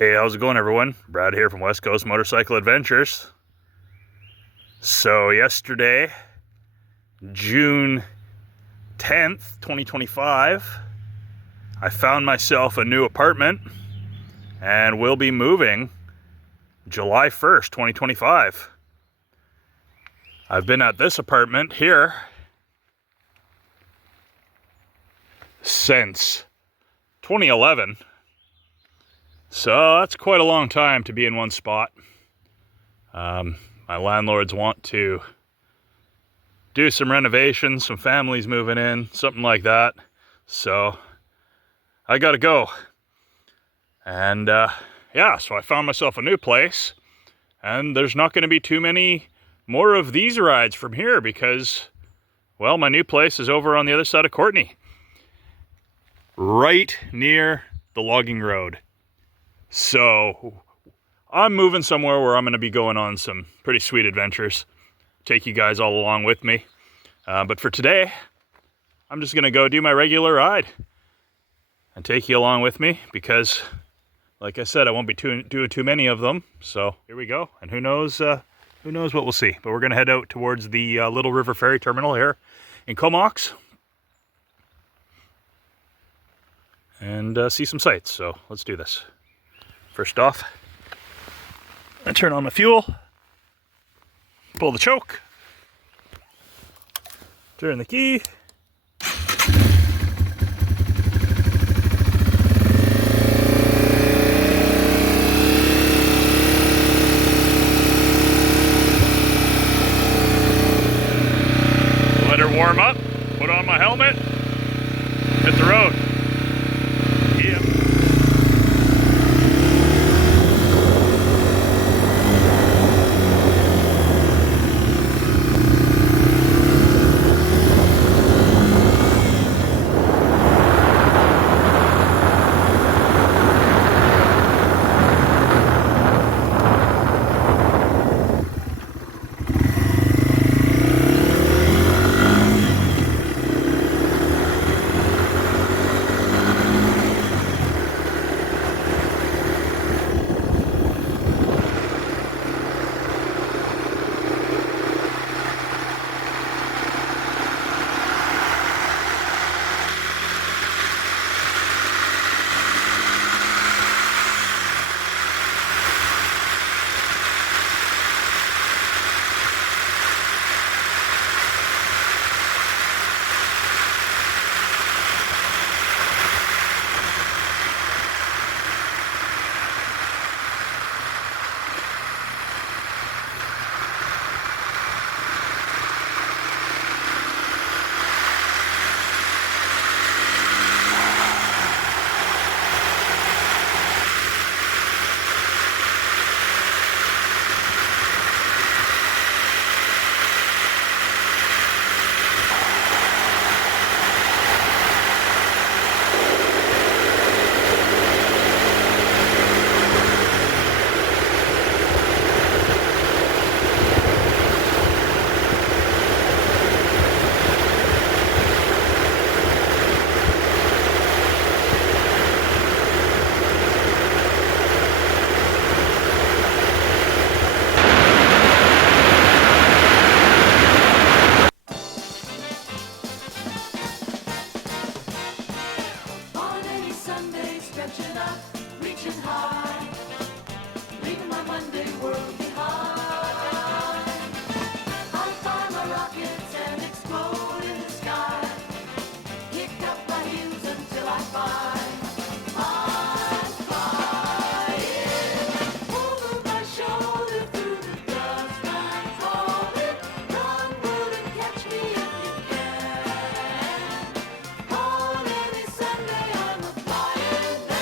Hey, how's it going, everyone? Brad here from West Coast Motorcycle Adventures. So yesterday, June 10th, 2025, I found myself a new apartment and will be moving July 1st, 2025. I've been at this apartment here since 2011. So that's quite a long time to be in one spot. My landlords want to do some renovations, some families moving in, something like that. So I gotta go. And yeah, so I found myself a new place, and there's not gonna be too many more of these rides from here because, well, my new place is over on the other side of Courtenay, right near the logging road. So I'm moving somewhere where I'm going to be going on some pretty sweet adventures. Take you guys all along with me. But for today, I'm just going to go do my regular ride and take you along with me because, like I said, I won't be doing too many of them. So here we go. And who knows what we'll see. But we're going to head out towards the Little River Ferry Terminal here in Comox and see some sights. So let's do this. First off, I turn on my fuel, pull the choke, turn the key, let her warm up, put on my helmet, hit the road. Yeah. Stretching up, reaching high, leaving my Monday world behind. I'll fire my rockets and explode in the sky, kick up my heels until I find I'm flying. Over my shoulder through the dust I'm calling, run, road and catch me if you can. On any Sunday I'm a flying man.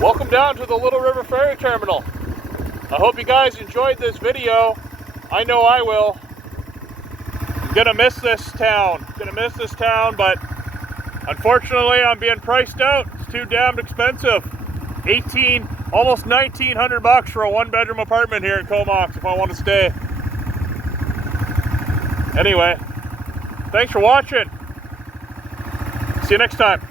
Welcome down to the Little River Ferry Terminal. I hope you guys enjoyed this video. I know I will. I'm gonna miss this town. But unfortunately I'm being priced out. It's too damned expensive. Almost $1,900 for a 1-bedroom apartment here in Comox if I want to stay. Anyway, thanks for watching. See you next time.